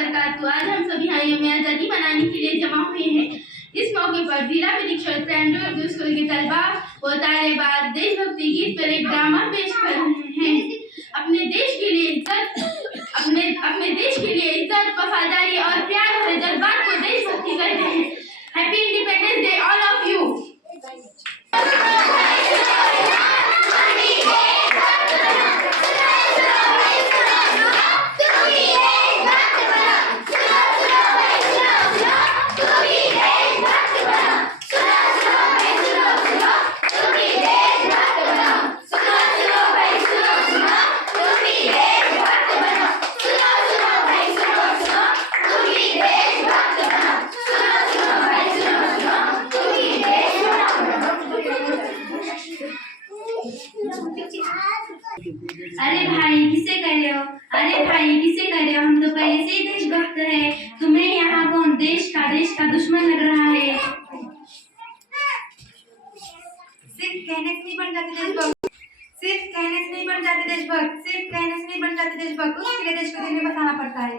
वबरकातुहू। आज हम सभी यहाँ में आज़ादी मनाने के लिए जमा हुए हैं। इस मौके पर जिला विधिक प्राइमरी उर्दू स्कूल के तलबा व तालिबात देशभक्ति गीत पर एक ड्रामा पेश कर रहे हैं। अपने देश के लिए इज्जत, वफादारी और प्यार भरे जज्बात को देशभक्ति कहते हैं। Happy independence day all of you. अरे भाई किसे कह रहे हो? अरे भाई किसे कह रहे हो? हम तो पहले से ही देशभक्त है। तुम्हें यहाँ कौन देश का दुश्मन लग रहा है? सिर्फ कहने से नहीं बन जाते देशभक्त, सिर्फ कहने से नहीं बन जाते देशभक्त, सिर्फ कहने से नहीं बन जाते देशभक्त, उसके लिए देश को दिल में बसाना पड़ता है।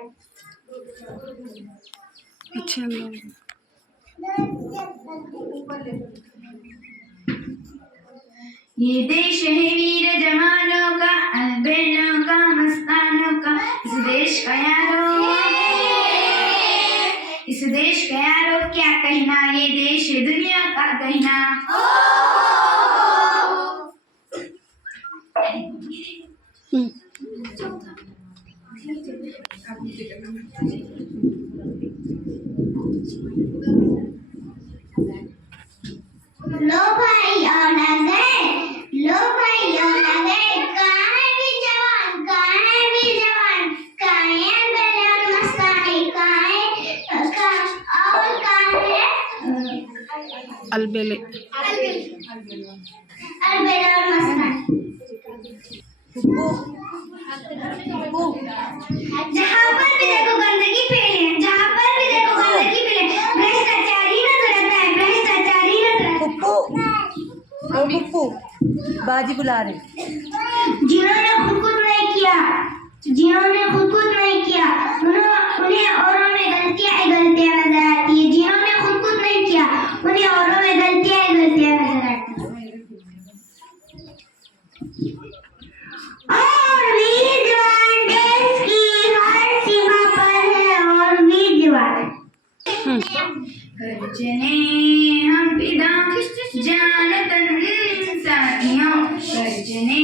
ये देश है वीर जवानों का, अलबेलों का, मस्तानों का। इस देश का यारो क्या कहना, ये देश दुनिया का कहना। लो भाई और नजर, लो भाई और नजर, कहाँ है वीर जवान, कहाँ है वीर जवान, कहाँ है अलबेले और मस्तानी, कहाँ है अलबेले और मस्तानी। जहाँ पर भी देखो गंदगी फैले, जहाँ पर भी देखो गंदगी फैले, भ्रष्टाचारी नजर आता है, भ्रष्टाचारी नजर आता है। पप्पू बाजी बुला रहे। जिन्होंने खुद नहीं किया, जिन्होंने खुद नहीं किया, उन्हें औरों में गलतियां नजर आती है। जिन्होंने खुद नहीं किया, उन्हें औरों में गलतियां नजर आती है। और वीर जवान देश की हर सीमा पर है, और वीर जवान गर्जने हम फिदा जान तन साथियों, गर्जने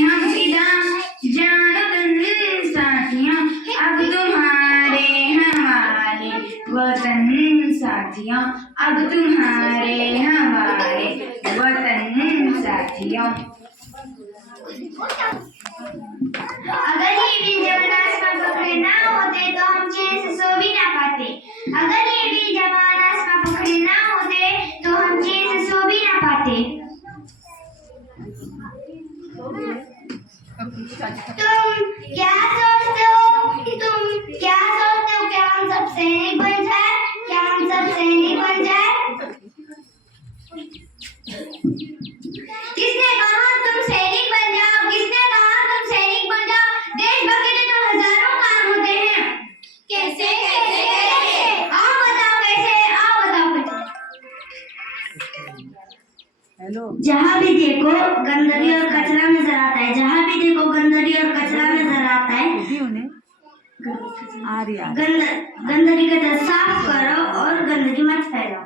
हम फिदा जान तन साथियों। अब तुम्हारे हमारे वतन साथियों, अब तुम्हारे हमारे वतन साथियों। अगर ये वीर जवान आसमां पकड़े ना होते तो हम चैन से सो भी ना पाते। अगर ये वीर जवान आसमां पकड़े ना होते तो हम चैन से सो भी ना पाते। तुम क्या सोचते हो क्या हम सब सैनिक बन जाए, क्या हम सब सैनिक बन जाए? किसने कहा तुम सैनिक बन जाओ, किसने कहा तुम सैनिक बन जाओ? देशभक्ति के तो हजारों काम होते हैं। कैसे आओ बताओ कैसे। हेलो। जहाँ भी देखो गंदगी और कचरा नजर आता है, जहाँ भी देखो गंदगी और कचरा नजर आता है। गंदगी कचरा साफ करो और गंदगी मत फैलाओ।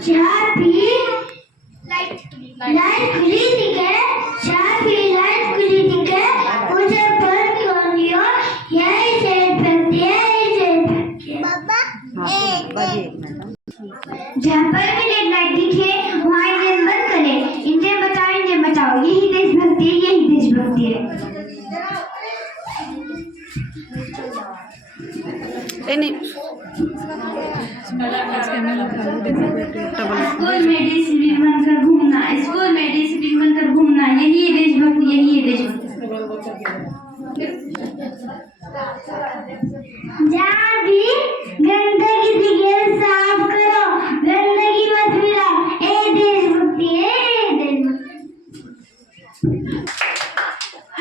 चार भी लाइट खुली दिखे, चार भी लाइट खुली दिखे, मुझे बंद कर दियो, यही से भक्ति है, यही से भक्ति। जहाँ पर भी रेड लाइट दिखे वहाँ इंजन बंद करे, इंजन बचाओ, यही देशभक्ति है, यही देशभक्ति है। स्कूल में डिसिप्लिन बनकर घूमना, स्कूल में डिसिप्लिन बनकर घूमना, यही है देशभक्ति, यही है देशभक्ति। जहाँ भी गंदगी दिखे साफ करो, गंदगी मत मिलाओ, ये देशभक्ति है, ये देशभक्ति।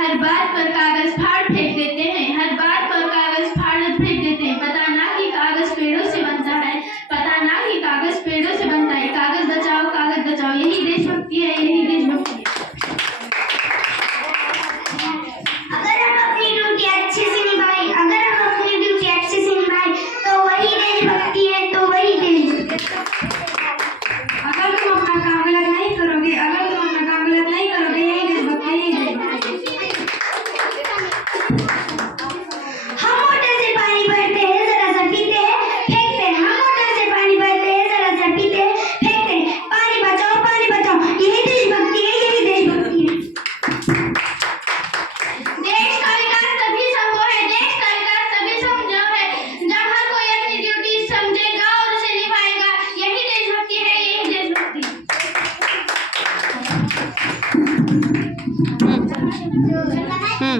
हर बात पर कागज फाड़ फेंक देते हैं, हर बात पर कागज फाड़ फेंक देते हैं। पता ना कि कागज पेड़ों से बनता है, पता ना कि कागज पेड़ों से बनता है। कागज बचाओ, यही देशभक्ति है, यही देशभक्ति है। अगर हम अपनी ड्यूटी अच्छे से निभाएं, अगर हम अपनी ड्यूटी अच्छे से निभाएं तो वही देशभक्ति है, तो वही देशभक्ति। अगर तुम अपना काम गलत नहीं करोगे, अगर तुम अपना काम गलत नहीं करोगे, यही देशभक्ति है, यही देशभक्ति। हम मोटर से पानी भरते हैं, जरा सा पीते हैं, फेंकते हैं। हम मोटर से पानी भरते हैं, जरा सा पीते हैं, फेंकते हैं। पानी बचाओ, यही देशभक्ति है, यही देशभक्ति है। देश का विकास तभी संभव है, देश का विकास तभी संभव है जब हर कोई अपनी ड्यूटी समझेगा और उसे निभाएगा। यही देशभक्ति है, यही देशभक्ति। हम्म